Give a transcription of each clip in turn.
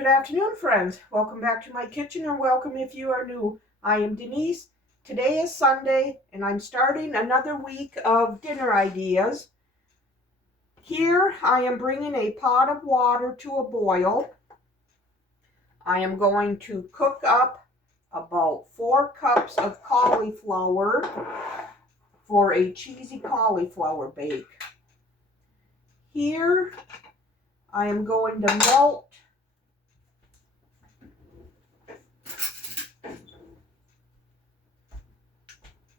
Good afternoon, friends. Welcome back to my kitchen, and welcome if you are new. I am Denise. Today is Sunday, and I'm starting another week of dinner ideas. Here, I am bringing a pot of water to a boil. I am going to cook up about 4 cups of cauliflower for a cheesy cauliflower bake. Here, I am going to melt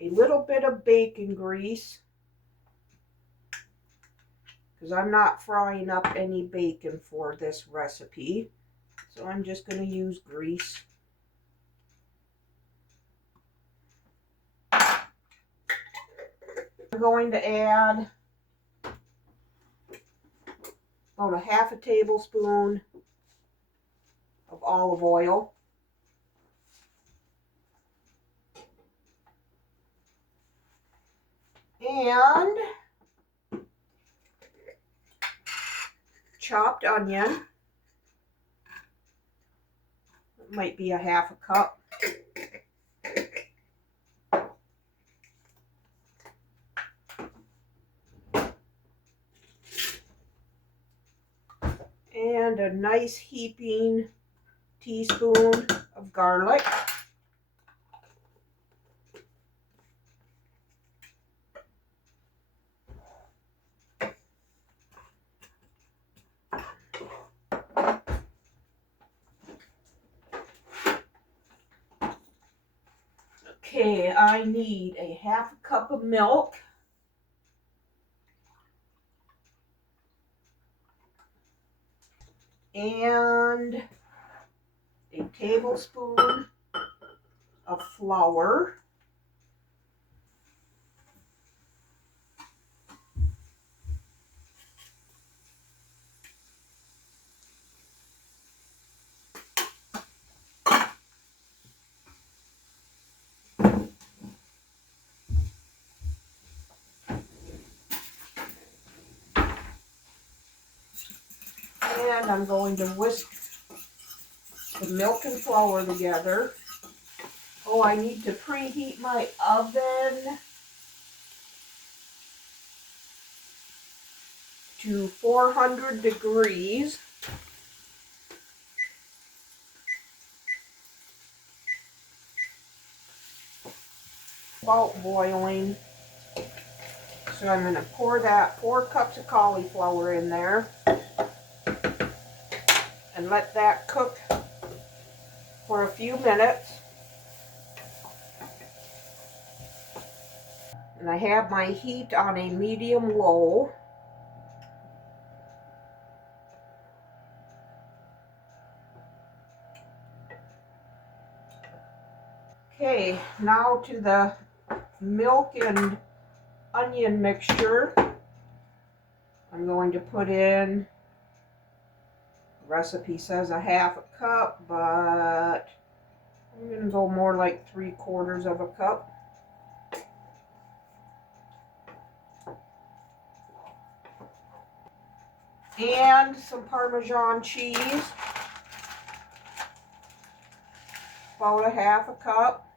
a little bit of bacon grease, because I'm not frying up any bacon for this recipe. So I'm just going to use grease. I'm going to add about a half a tablespoon of olive oil. And chopped onion. It might be a half a cup. And a nice heaping teaspoon of garlic. Okay, I need a half a cup of milk. And a tablespoon of flour. And I'm going to whisk the milk and flour together. Oh, I need to preheat my oven to 400 degrees. About boiling. So I'm going to pour that 4 cups of cauliflower in there and let that cook for a few minutes. And I have my heat on a medium-low. Okay, now to the milk and onion mixture. I'm going to put in, the recipe says a half a cup, but I'm going to go more like 3/4 of a cup. And some Parmesan cheese, about a half a cup.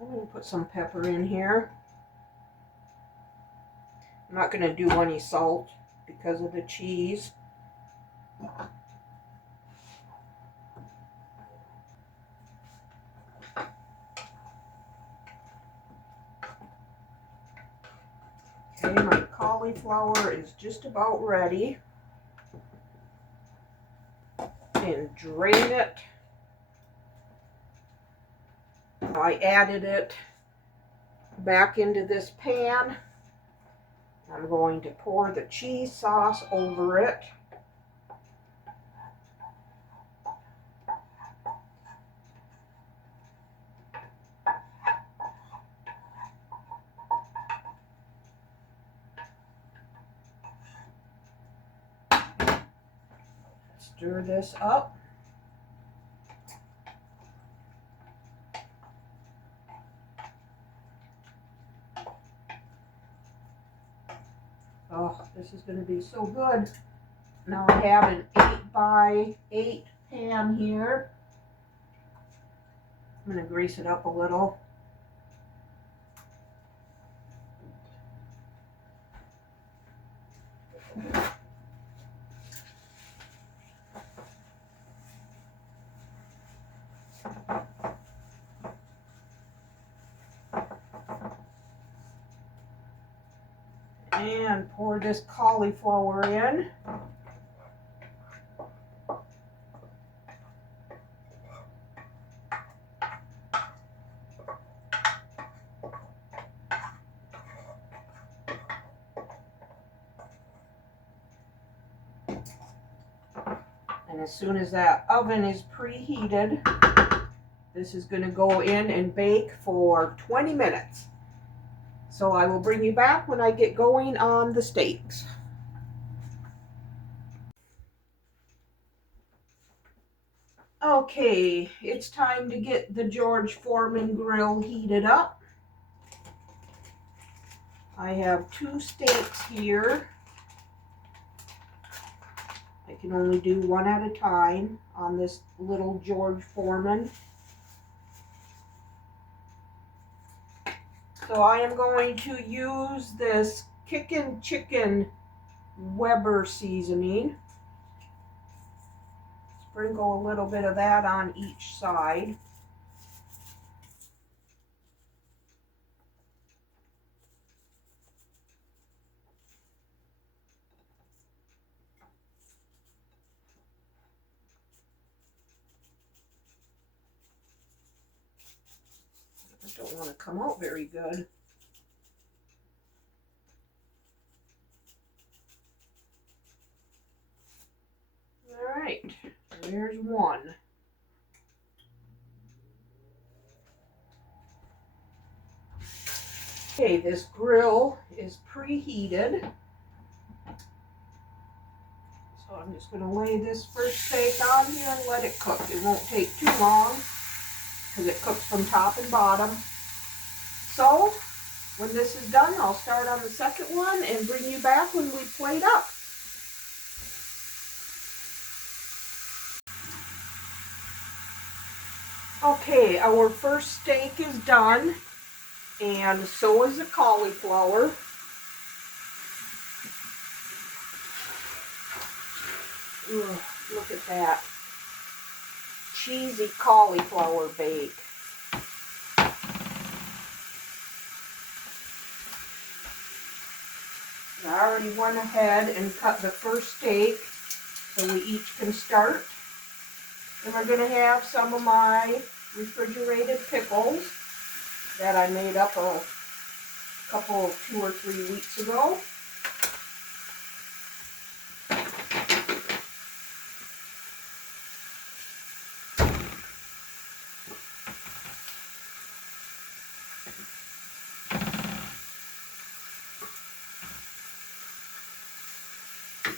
I'm going to put some pepper in here. I'm not going to do any salt because of the cheese. Okay, my cauliflower is just about ready. And drain it. I added it back into this pan. I'm going to pour the cheese sauce over it. Stir this up. Oh, this is going to be so good. Now I have an 8x8 pan here. I'm going to grease it up a little. And pour this cauliflower in. And as soon as that oven is preheated, this is going to go in and bake for 20 minutes. So I will bring you back when I get going on the steaks. Okay, it's time to get the George Foreman grill heated up. I have 2 steaks here. I can only do one at a time on this little George Foreman. So I am going to use this Kickin' Chicken Weber seasoning. Sprinkle a little bit of that on each side. I don't want to come out very good. All right, there's one. Okay, this grill is preheated. So I'm just going to lay this first steak on here and let it cook. It won't take too long because it cooks from top and bottom. So when this is done, I'll start on the second one and bring you back when we plate up. Okay, our first steak is done, and so is the cauliflower. Ugh, look at that cheesy cauliflower bake. I already went ahead and cut the first steak so we each can start. And we're going to have some of my refrigerated pickles that I made up a couple, 2 or 3 weeks ago.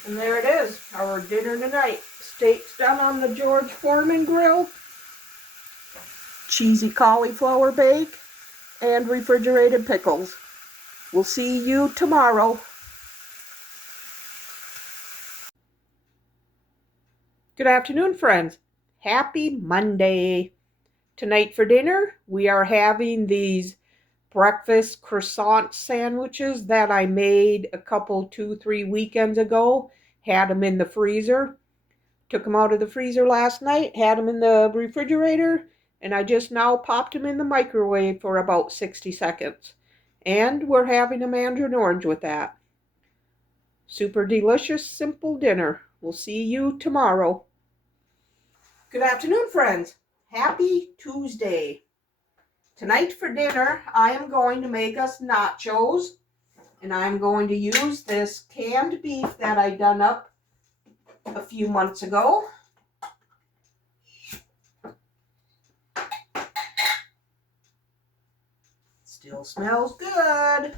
And there it is, our dinner tonight. Steaks done on the George Foreman grill, cheesy cauliflower bake, and refrigerated pickles. We'll see you tomorrow. Good afternoon, friends. Happy Monday. Tonight for dinner, we are having these breakfast croissant sandwiches that I made a couple, 2, 3 weekends ago. Had them in the freezer. Took them out of the freezer last night, had them in the refrigerator, and I just now popped them in the microwave for about 60 seconds. And we're having a mandarin orange with that. Super delicious, simple dinner. We'll see you tomorrow. Good afternoon, friends. Happy Tuesday. Tonight for dinner, I am going to make us nachos, and I'm going to use this canned beef that I done up a few months ago. Still smells good.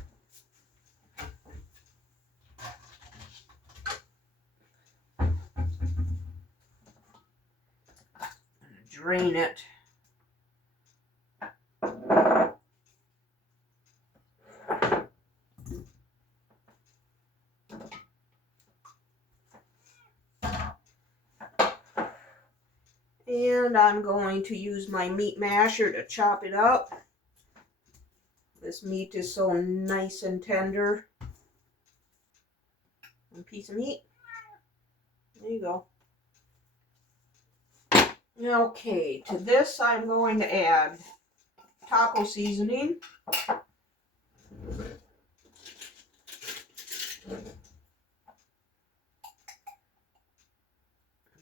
Drain it. And I'm going to use my meat masher to chop it up. This meat is so nice and tender. One piece of meat. There you go. Okay, to this I'm going to add taco seasoning.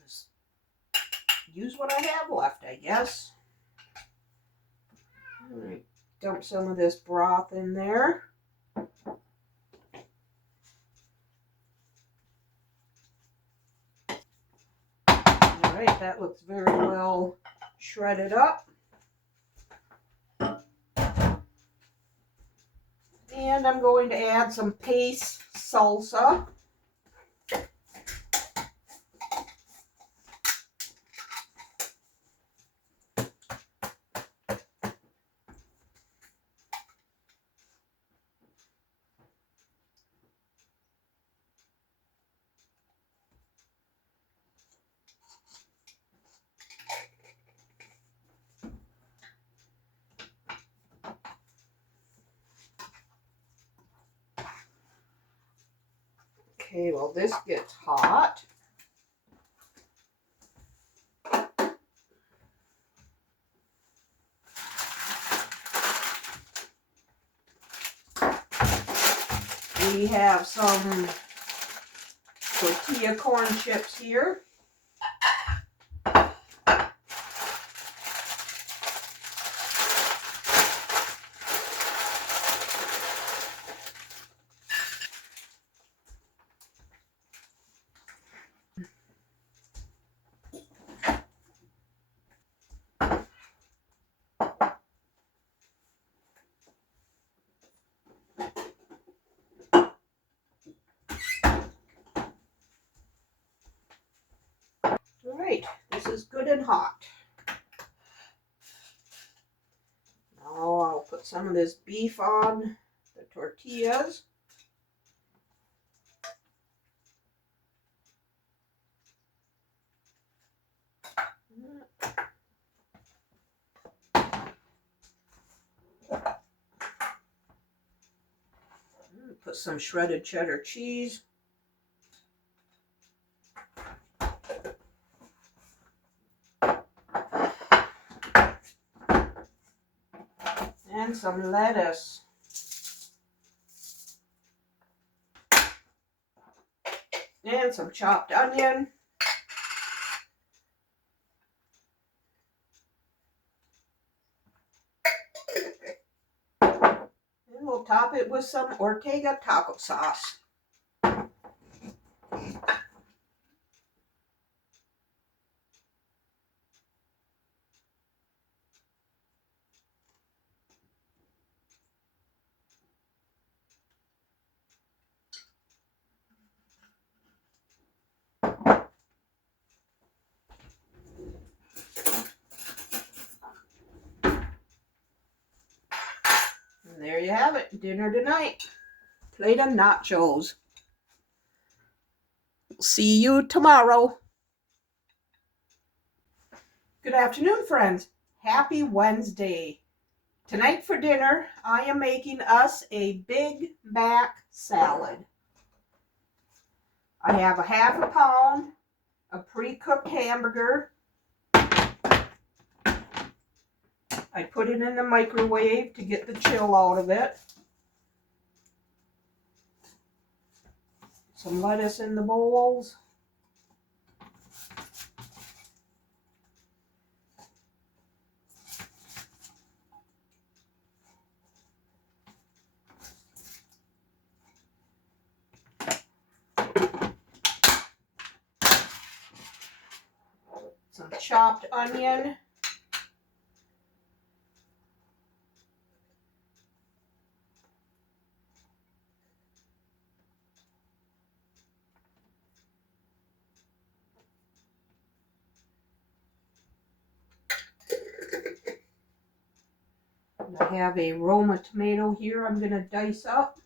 Just use what I have left, I guess. All right, dump some of this broth in there. All right, that looks very well shredded up. And I'm going to add some paste salsa. Okay, well this gets hot. We have some tortilla corn chips here. All right, this is good and hot. Now I'll put some of this beef on the tortillas. Put some shredded cheddar cheese. And some lettuce. And some chopped onion. And we'll top it with some Ortega taco sauce. And there you have it, dinner tonight. Plate of nachos. See you tomorrow. Good afternoon, friends. Happy Wednesday. Tonight for dinner, I am making us a Big Mac salad. I have a half a pound of pre-cooked hamburger. I put it in the microwave to get the chill out of it. Some lettuce in the bowls. Some chopped onion. I have a Roma tomato here I'm going to dice up.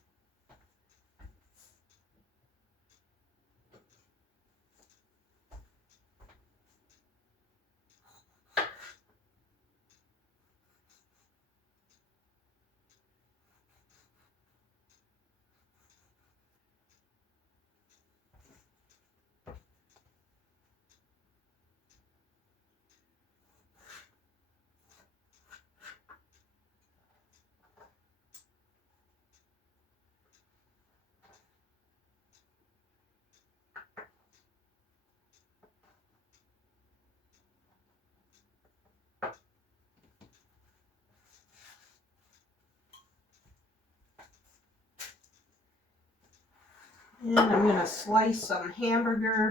And I'm going to slice some hamburger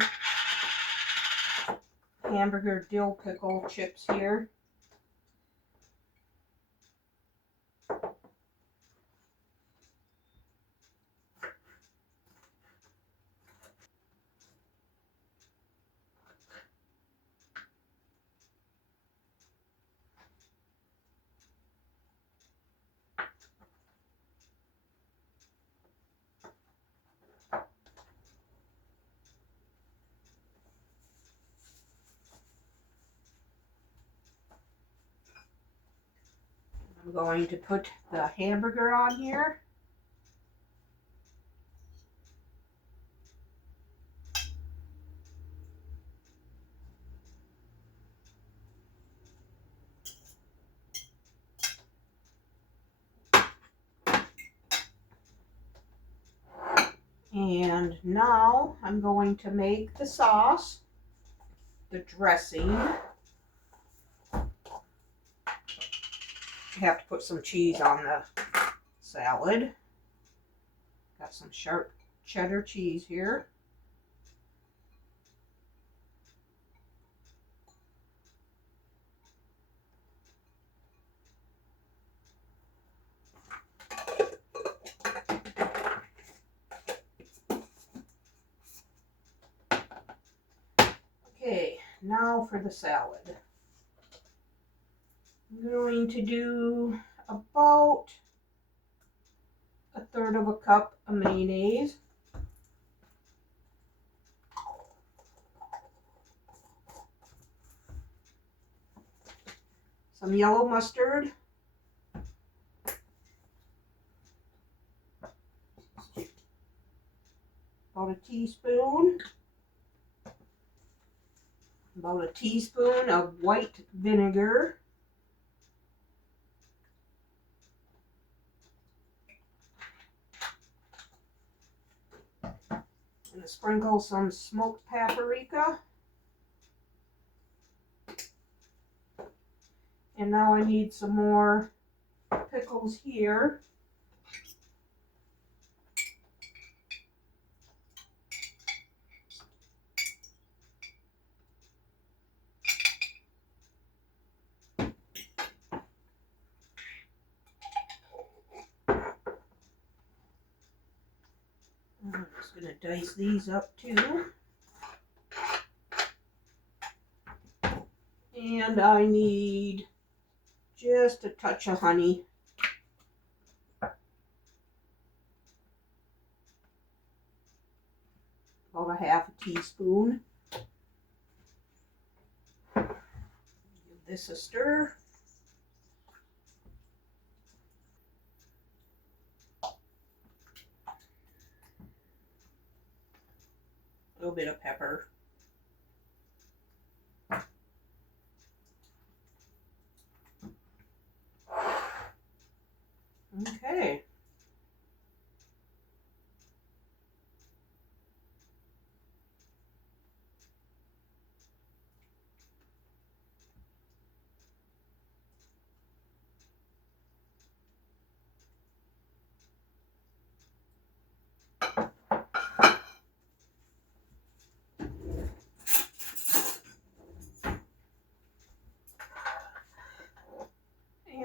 dill pickle chips here. I'm going to put the hamburger on here. And now I'm going to make the sauce, the dressing. I have to put some cheese on the salad. Got some sharp cheddar cheese here. Okay, now for the salad. I'm going to do about 1/3 cup of mayonnaise. Some yellow mustard. About a teaspoon. About a teaspoon of white vinegar. I'm going to sprinkle some smoked paprika. And now I need some more pickles here. I'm just going to dice these up too. And I need just a touch of honey. About a 1/2 teaspoon. Give this a stir. A little bit of pepper. Okay.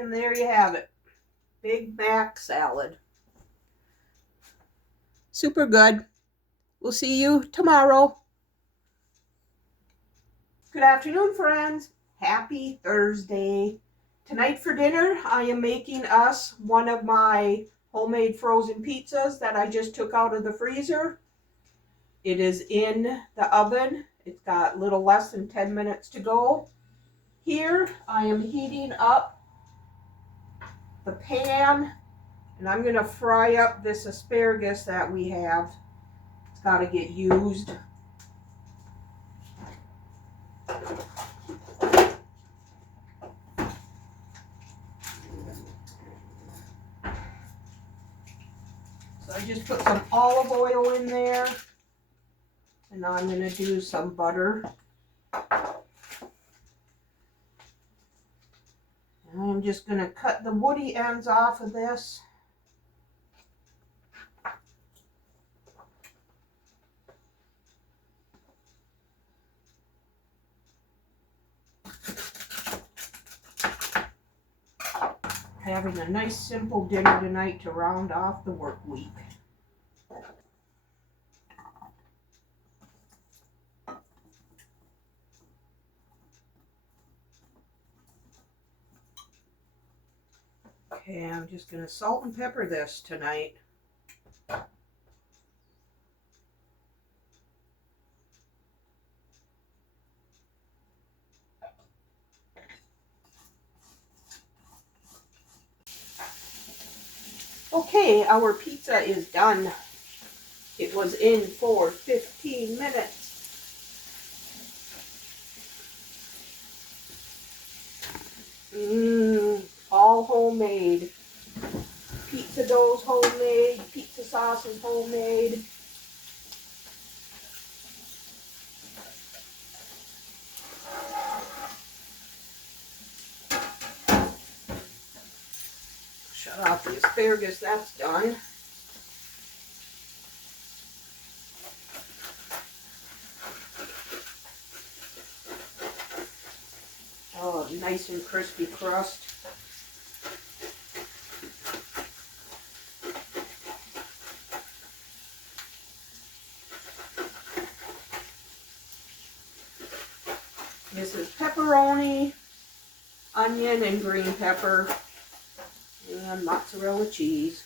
And there you have it. Big Mac salad. Super good. We'll see you tomorrow. Good afternoon, friends. Happy Thursday. Tonight for dinner, I am making us one of my homemade frozen pizzas that I just took out of the freezer. It is in the oven. It's got a little less than 10 minutes to go. Here, I am heating up the pan, and I'm going to fry up this asparagus that we have. It's got to get used. So I just put some olive oil in there, and now I'm going to do some butter. And I'm just going to cut the woody ends off of this. having a nice simple dinner tonight to round off the work week. Okay, I'm just going to salt and pepper this tonight. Okay, our pizza is done. It was in for 15 minutes. All homemade. Pizza dough's homemade, pizza sauce is homemade. Shut off the asparagus, that's done. Oh, nice and crispy crust. This is pepperoni, onion, and green pepper, and mozzarella cheese.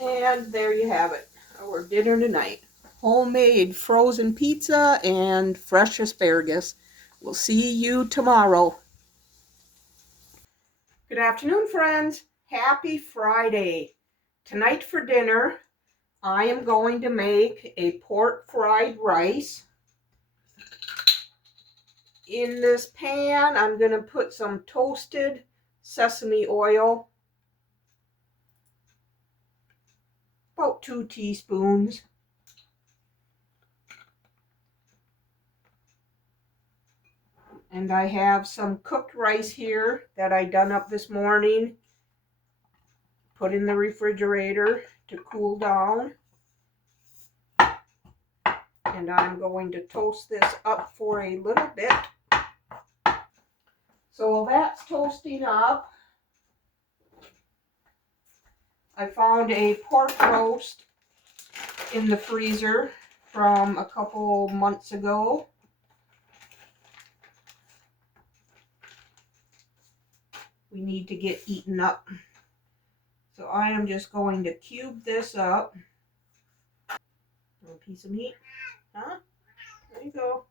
And there you have it, our dinner tonight. Homemade frozen pizza and fresh asparagus. We'll see you tomorrow. Good afternoon, friends. Happy Friday. Tonight for dinner, I am going to make a pork fried rice. In this pan, I'm going to put some toasted sesame oil. About 2 teaspoons. And I have some cooked rice here that I done up this morning. Put in the refrigerator to cool down. And I'm going to toast this up for a little bit. So while that's toasting up, I found a pork roast in the freezer from a couple months ago. We need to get eaten up. So I am just going to cube this up. A piece of meat. Huh? There you go.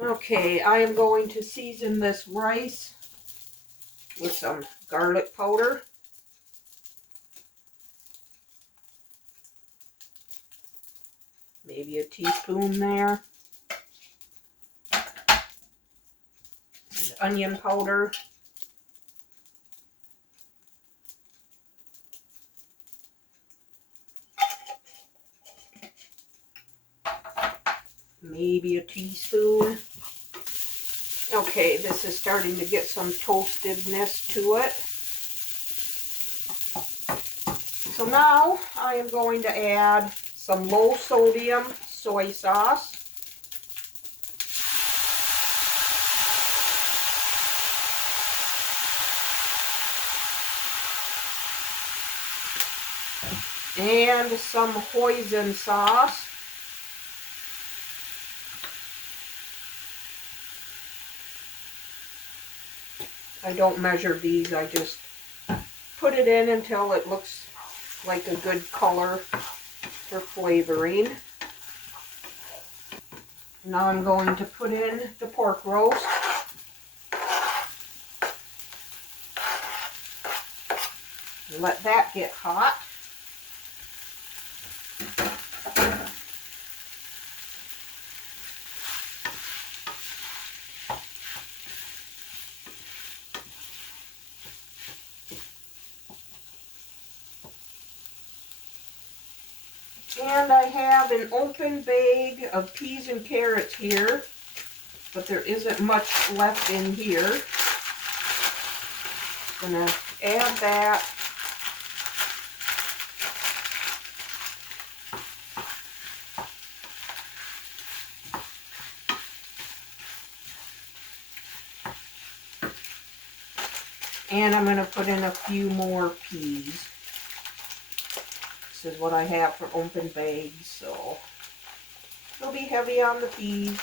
Okay, I am going to season this rice with some garlic powder. Maybe a teaspoon there. And onion powder. Maybe a teaspoon. Okay, this is starting to get some toastedness to it. So now I am going to add some low sodium soy sauce. And some hoisin sauce. I don't measure these, I just put it in until it looks like a good color for flavoring. Now I'm going to put in the pork roast. Let that get hot. And I have an open bag of peas and carrots here, but there isn't much left in here. Gonna add that. And I'm gonna put in a few more peas. This is what I have for open bags, so it'll be heavy on the peas.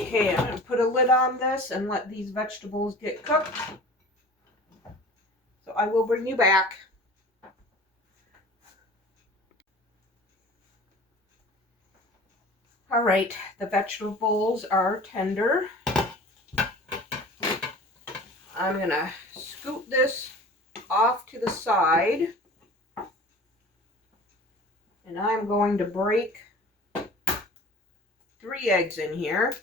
Okay, I'm going to put a lid on this and let these vegetables get cooked. So I will bring you back. All right, the vegetables are tender. I'm going to scoot this off to the side. And I'm going to break 3 eggs in here.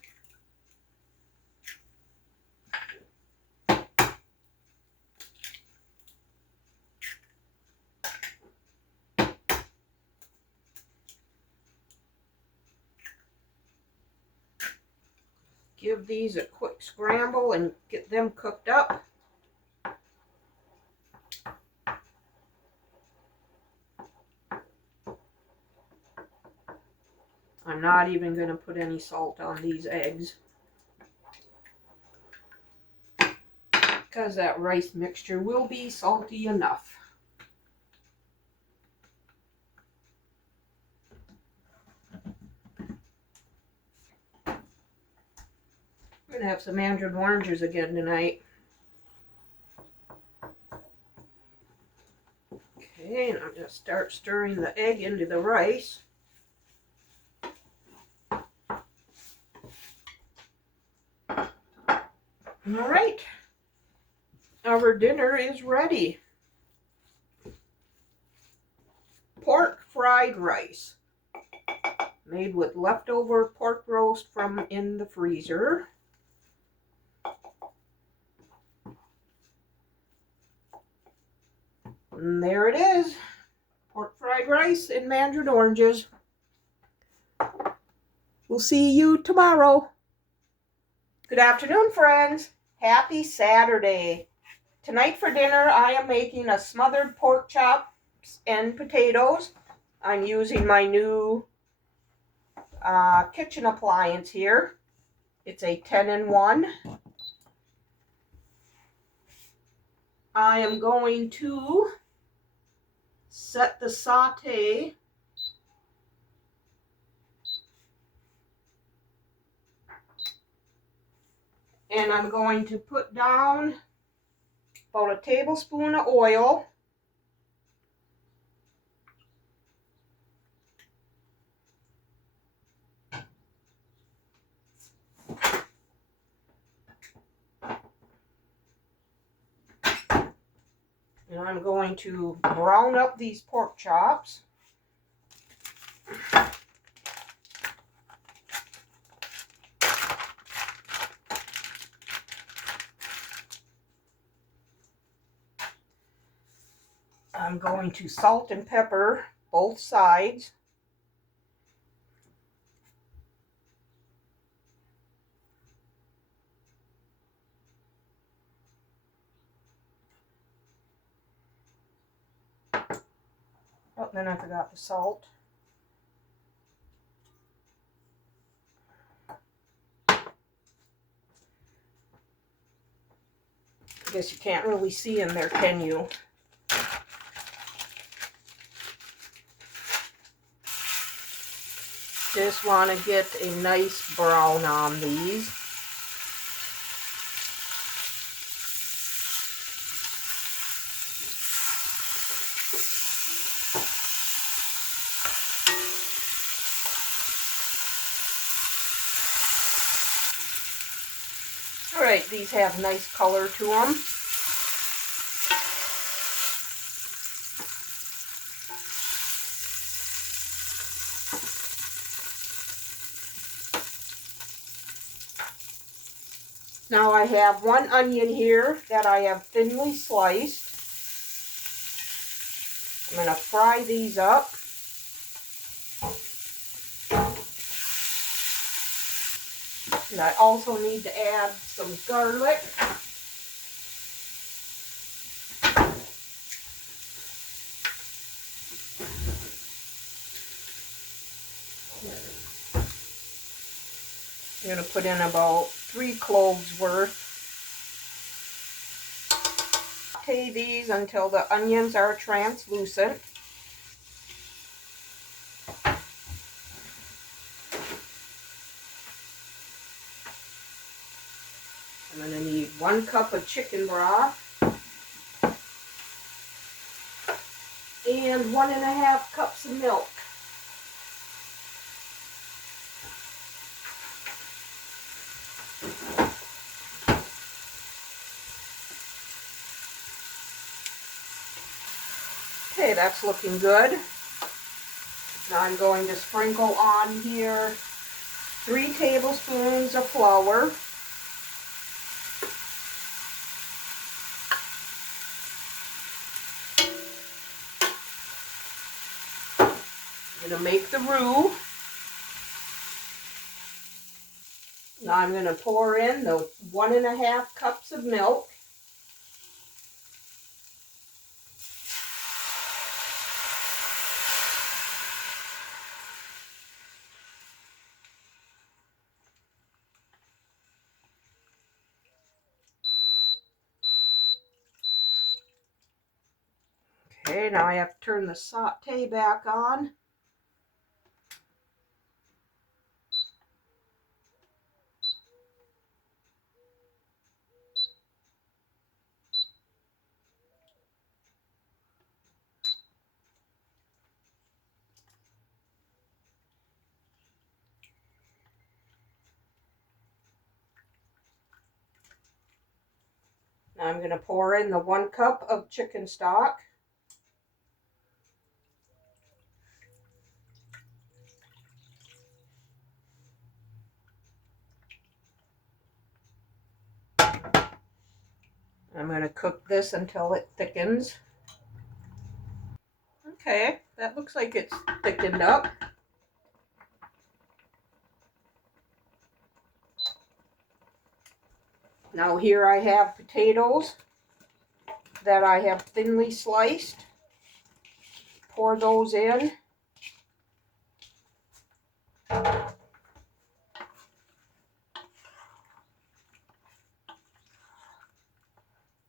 Give these a quick scramble and get them cooked up. I'm not even going to put any salt on these eggs, because that rice mixture will be salty enough. We're going to have some mandarin oranges again tonight. Okay, and I'm going to start stirring the egg into the rice. All right, our dinner is ready. Pork fried rice, made with leftover pork roast from in the freezer. And there it is, pork fried rice and mandarin oranges. We'll see you tomorrow. Good afternoon, friends. Happy Saturday. Tonight for dinner, I am making a smothered pork chops and potatoes. I'm using my new kitchen appliance here. It's a 10-in-1. I am going to set the saute and I'm going to put down about a tablespoon of oil. And I'm going to brown up these pork chops. I'm going to salt and pepper both sides. Oh, then I forgot the salt. I guess you can't really see in there, can you? Just want to get a nice brown on these. All right, these have nice color to them. Now I have one onion here that I have thinly sliced. I'm going to fry these up. And I also need to add some garlic. I'm going to put in about 3 cloves worth. Saute these until the onions are translucent. I'm going to need 1 cup of chicken broth and 1½ cups of milk. Okay, that's looking good. Now I'm going to sprinkle on here 3 tablespoons of flour. I'm going to make the roux. Now I'm going to pour in the 1½ cups of milk. Okay, now I have to turn the saute back on. Now I'm going to pour in the 1 cup of chicken stock. I'm going to cook this until it thickens. Okay, that looks like it's thickened up. Now here I have potatoes that I have thinly sliced. Pour those in.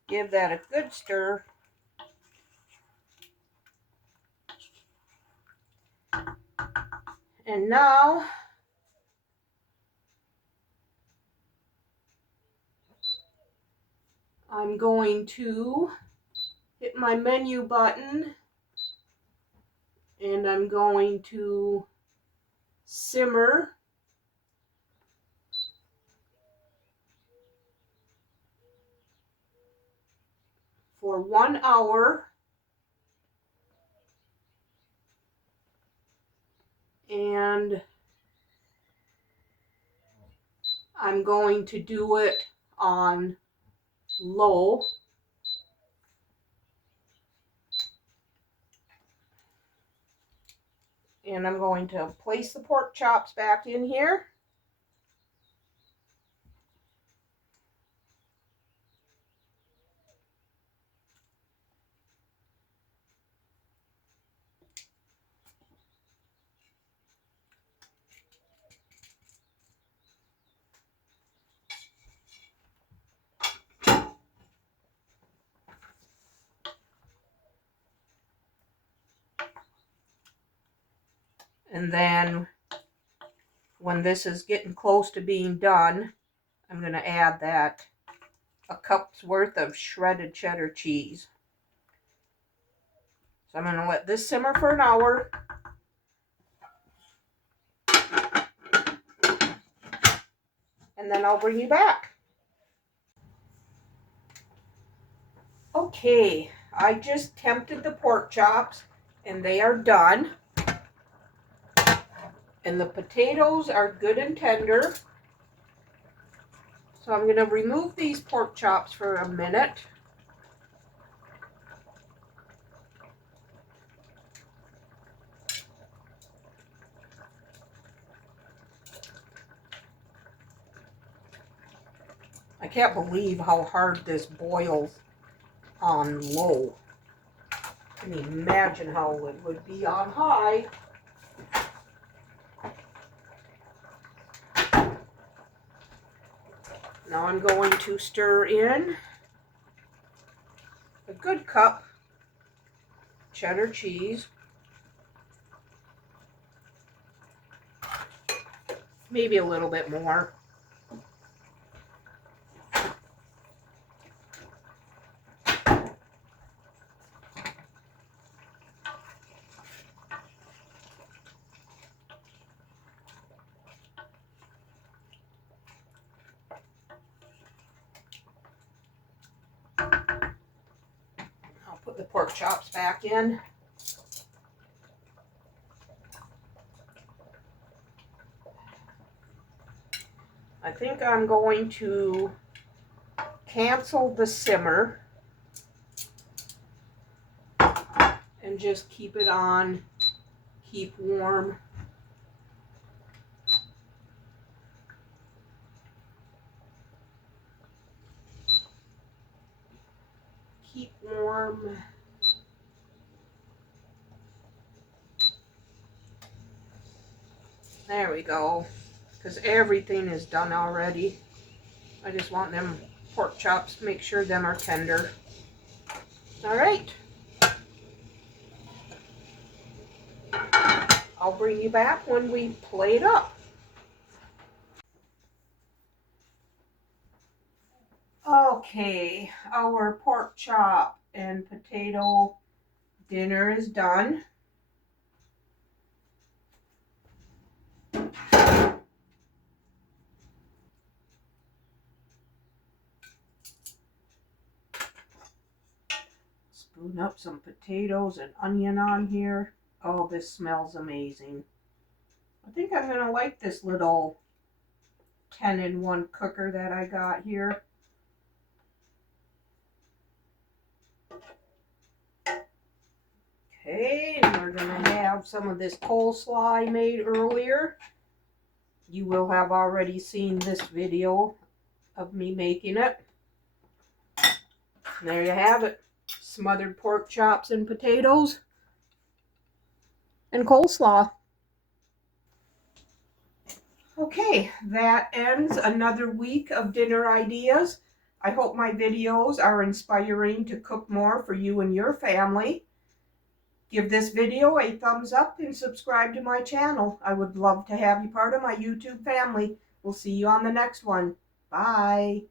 Give that a good stir. And now I'm going to hit my menu button and I'm going to simmer for 1 hour. And I'm going to do it on low. And I'm going to place the pork chops back in here. And then when this is getting close to being done, I'm going to add that a cup's worth of shredded cheddar cheese. So I'm going to let this simmer for an hour. And then I'll bring you back. Okay, I just tempted the pork chops and they are done. And the potatoes are good and tender. So I'm going to remove these pork chops for a minute. I can't believe how hard this boils on low. Can you imagine how it would be on high? Now I'm going to stir in a good cup cheddar cheese. Maybe a little bit more. I'll put the pork chops back in. I think I'm going to cancel the simmer and just keep it on, keep warm. Keep warm. There we go. Because everything is done already. I just want them pork chops to make sure them are tender. All right. I'll bring you back when we plate up. Okay, our pork chop and potato dinner is done. Spoon up some potatoes and onion on here. Oh, this smells amazing. I think I'm going to like this little 10-in-1 cooker that I got here. Okay, and we're going to have some of this coleslaw I made earlier. You will have already seen this video of me making it. And there you have it. Smothered pork chops and potatoes and coleslaw. Okay, that ends another week of dinner ideas. I hope my videos are inspiring to cook more for you and your family. Give this video a thumbs up and subscribe to my channel. I would love to have you part of my YouTube family. We'll see you on the next one. Bye.